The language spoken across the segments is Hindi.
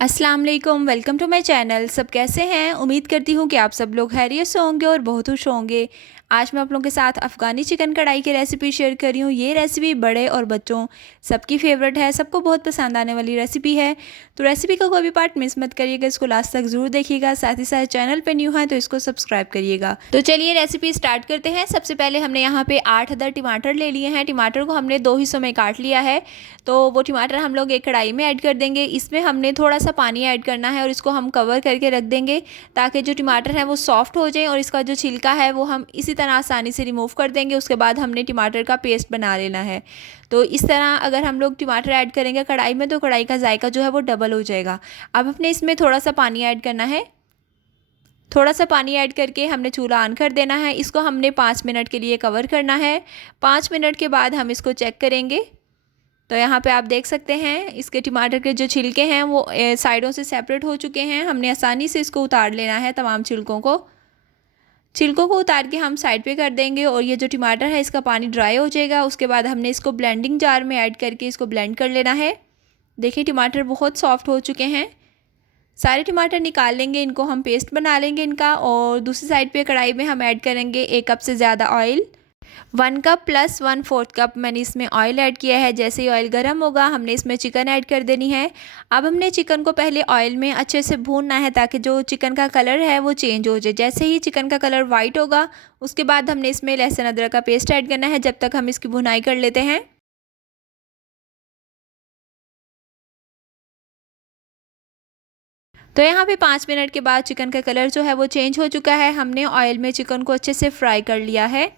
अस्सलाम वालेकुम, वेलकम टू माय चैनल। सब कैसे हैं? उम्मीद करती हूँ कि आप सब लोग खैरियत से होंगे और बहुत खुश होंगे। आज मैं आप लोगों के साथ अफ़गानी चिकन कढ़ाई की रेसिपी शेयर कर रही हूँ। ये रेसिपी बड़े और बच्चों सबकी फेवरेट है, सबको बहुत पसंद आने वाली रेसिपी है। तो रेसिपी का कोई भी पार्ट मिस मत करिएगा, इसको लास्ट तक ज़रूर देखिएगा। साथ ही साथ चैनल पर न्यू है तो इसको सब्सक्राइब करिएगा। तो चलिए रेसिपी स्टार्ट करते हैं। सबसे पहले हमने यहाँ पे 8 अदर टमाटर ले लिए हैं। टमाटर को हमने 2 हिस्सों में काट लिया है। तो वो टमाटर हम लोग एक कढ़ाई में ऐड कर देंगे। इसमें हमने थोड़ा सा पानी ऐड करना है और इसको हम कवर करके रख देंगे ताकि जो टमाटर है वो सॉफ्ट हो जाए और इसका जो छिलका है वो हम इसी तरह आसानी से रिमूव कर देंगे। उसके बाद हमने टमाटर का पेस्ट बना लेना है। तो इस तरह अगर हम लोग टमाटर ऐड करेंगे कढ़ाई में तो कढ़ाई का जायका जो है वो डबल हो जाएगा। अब हमने इसमें थोड़ा सा पानी ऐड करना है। थोड़ा सा पानी ऐड करके हमने चूल्हा ऑन कर देना है। इसको हमने 5 मिनट के लिए कवर करना है। 5 मिनट के बाद हम इसको चेक करेंगे। तो यहाँ पे आप देख सकते हैं इसके टमाटर के जो छिलके हैं वो साइडों से सेपरेट हो चुके हैं। हमने आसानी से इसको उतार लेना है। तमाम छिलकों को उतार के हम साइड पे कर देंगे और ये जो टमाटर है इसका पानी ड्राई हो जाएगा। उसके बाद हमने इसको ब्लेंडिंग जार में ऐड करके इसको ब्लेंड कर लेना है। देखिए टमाटर बहुत सॉफ्ट हो चुके हैं। सारे टमाटर निकाल लेंगे, इनको हम पेस्ट बना लेंगे इनका। और दूसरी साइड पे कढ़ाई में हम ऐड करेंगे 1 कप से ज़्यादा ऑयल। 1 कप प्लस 1/4 कप मैंने इसमें ऑयल ऐड किया है। जैसे ही ऑयल गर्म होगा हमने इसमें चिकन ऐड कर देनी है। अब हमने चिकन को पहले ऑयल में अच्छे से भूनना है ताकि जो चिकन का कलर है वो चेंज हो जाए। जैसे ही चिकन का कलर वाइट होगा उसके बाद हमने इसमें लहसुन अदरक का पेस्ट ऐड करना है। जब तक हम इसकी भुनाई कर लेते हैं। तो यहाँ पे 5 मिनट के बाद चिकन का कलर जो है वो चेंज हो चुका है। हमने ऑयल में चिकन को अच्छे से फ्राई कर लिया है।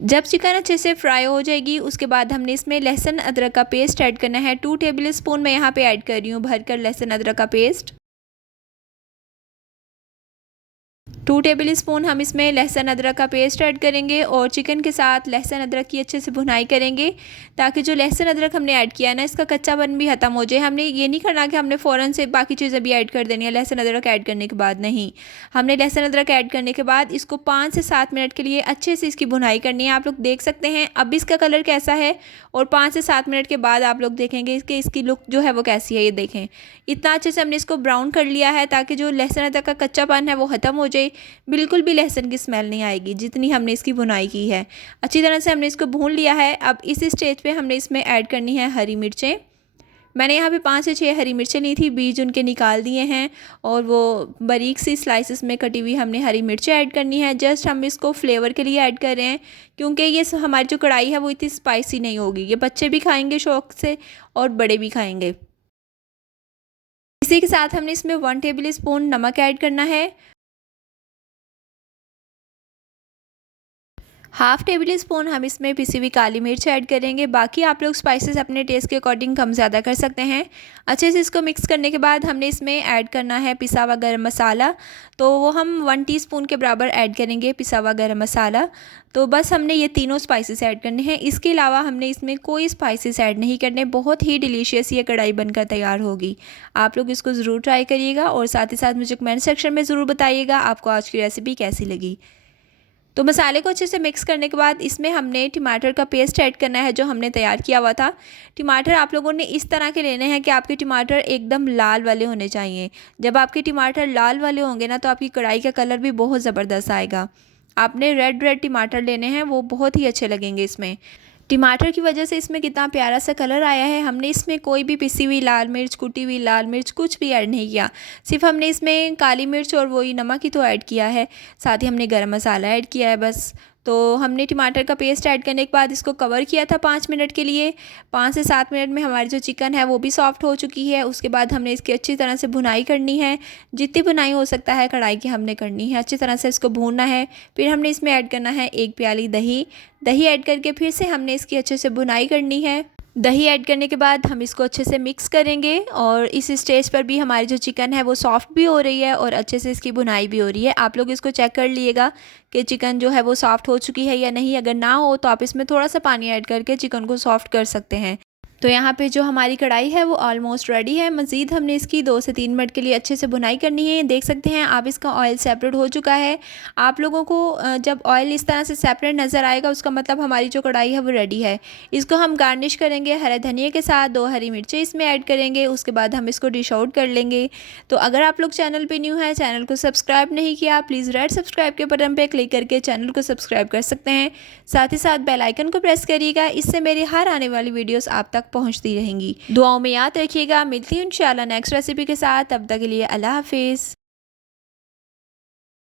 जब चिकन अच्छे से फ्राई हो जाएगी उसके बाद हमने इसमें लहसुन अदरक का पेस्ट ऐड करना है। 2 टेबल स्पून मैं यहाँ पे ऐड कर रही हूँ भरकर लहसुन अदरक का पेस्ट। 2 टेबल स्पून हम इसमें लहसुन अदरक का पेस्ट ऐड करेंगे और चिकन के साथ लहसुन अदरक की अच्छे से भुनाई करेंगे ताकि जो लहसुन अदरक हमने ऐड किया है ना इसका कच्चापन भी ख़त्म हो जाए। हमने ये नहीं करना कि हमने फ़ौरन से बाकी चीज़ें भी ऐड कर देनी है लहसुन अदरक ऐड करने के बाद, नहीं। हमने लहसुन अदरक ऐड करने के बाद इसको 5 से 7 मिनट के लिए अच्छे से इसकी भुनाई करनी है। आप लोग देख सकते हैं अब इसका कलर कैसा है और 5 से 7 मिनट के बाद आप लोग देखेंगे कि इसकी लुक जो है वो कैसी है। ये देखें इतना अच्छे से हमने इसको ब्राउन कर लिया है ताकि जो लहसुन अदरक का कच्चापन है वो ख़त्म हो जाए। बिल्कुल भी लहसुन की स्मेल नहीं आएगी जितनी हमने इसकी भुनाई की है। अच्छी तरह से हमने इसको भून लिया है। अब इस स्टेज पे हमने इसमें ऐड करनी है हरी मिर्चें। मैंने यहाँ पे 5 से 6 हरी मिर्चें ली थी, बीज उनके निकाल दिए हैं और वो बारीक सी स्लाइसेस में कटी हुई हमने हरी मिर्चें ऐड करनी है। जस्ट हम इसको फ्लेवर के लिए ऐड कर रहे हैं क्योंकि ये हमारी जो कढ़ाई है वो इतनी स्पाइसी नहीं होगी। ये बच्चे भी खाएंगे शौक से और बड़े भी खाएंगे। इसी के साथ हमने इसमें 1 टेबल स्पून नमक ऐड करना है। 1/2 टेबल स्पून हम इसमें पिसी हुई काली मिर्च ऐड करेंगे। बाकी आप लोग स्पाइसेस अपने टेस्ट के अकॉर्डिंग कम ज़्यादा कर सकते हैं। अच्छे से इसको मिक्स करने के बाद हमने इसमें ऐड करना है पिसा हुआ गरम मसाला। तो वो हम 1 टीस्पून के बराबर ऐड करेंगे पिसा हुआ गरम मसाला। तो बस हमने ये तीनों स्पाइसेस ऐड करने हैं। इसके अलावा हमने इसमें कोई स्पाइसेस ऐड नहीं करने। बहुत ही डिलीशियस ये कढ़ाई बनकर तैयार होगी। आप लोग इसको ज़रूर ट्राई करिएगा और साथ ही साथ मुझे कमेंट सेक्शन में ज़रूर बताइएगा आपको आज की रेसिपी कैसी लगी। तो मसाले को अच्छे से मिक्स करने के बाद इसमें हमने टमाटर का पेस्ट ऐड करना है जो हमने तैयार किया हुआ था। टमाटर आप लोगों ने इस तरह के लेने हैं कि आपके टमाटर एकदम लाल वाले होने चाहिए। जब आपके टमाटर लाल वाले होंगे ना तो आपकी कढ़ाई का कलर भी बहुत ज़बरदस्त आएगा। आपने रेड टमाटर लेने हैं, वो बहुत ही अच्छे लगेंगे इसमें। टमाटर की वजह से इसमें कितना प्यारा सा कलर आया है। हमने इसमें कोई भी पिसी हुई लाल मिर्च, कुटी हुई लाल मिर्च कुछ भी ऐड नहीं किया। सिर्फ हमने इसमें काली मिर्च और वही नमक ही तो ऐड किया है। साथ ही हमने गरम मसाला ऐड किया है बस। तो हमने टमाटर का पेस्ट ऐड करने के बाद इसको कवर किया था 5 मिनट के लिए। 5 से 7 मिनट में हमारी जो चिकन है वो भी सॉफ्ट हो चुकी है। उसके बाद हमने इसकी अच्छी तरह से भुनाई करनी है। जितनी भुनाई हो सकता है कढ़ाई की हमने करनी है। अच्छी तरह से इसको भूनना है। फिर हमने इसमें ऐड करना है 1 प्याली दही। दही ऐड करके फिर से हमने इसकी अच्छे से भुनाई करनी है। दही ऐड करने के बाद हम इसको अच्छे से मिक्स करेंगे और इस स्टेज पर भी हमारी जो चिकन है वो सॉफ्ट भी हो रही है और अच्छे से इसकी भुनाई भी हो रही है। आप लोग इसको चेक कर लीजिएगा कि चिकन जो है वो सॉफ्ट हो चुकी है या नहीं। अगर ना हो तो आप इसमें थोड़ा सा पानी ऐड करके चिकन को सॉफ्ट कर सकते हैं। तो यहाँ पे जो हमारी कढ़ाई है वो ऑलमोस्ट रेडी है। मज़ीद हमने इसकी 2 से 3 मिनट के लिए अच्छे से भुनाई करनी है। देख सकते हैं आप, इसका ऑयल सेपरेट हो चुका है। आप लोगों को जब ऑयल इस तरह से सेपरेट नज़र आएगा, उसका मतलब हमारी जो कढ़ाई है वो रेडी है। इसको हम गार्निश करेंगे हरे धनिया के साथ, 2 हरी मिर्चें इसमें ऐड करेंगे। उसके बाद हम इसको डिश आउट कर लेंगे। तो अगर आप लोग चैनल पर न्यू हैं, चैनल को सब्सक्राइब नहीं किया, प्लीज़ रेड सब्सक्राइब के बटन पर क्लिक करके चैनल को सब्सक्राइब कर सकते हैं। साथ ही साथ बेल आइकन को प्रेस करिएगा, इससे मेरी हर आने वाली वीडियोस आप तक पहुंचती रहेंगी। दुआओं में याद रखिएगा। मिलती हूँ इंशाल्लाह नेक्स्ट रेसिपी के साथ। तब तक के लिए अल्लाह हाफिज़।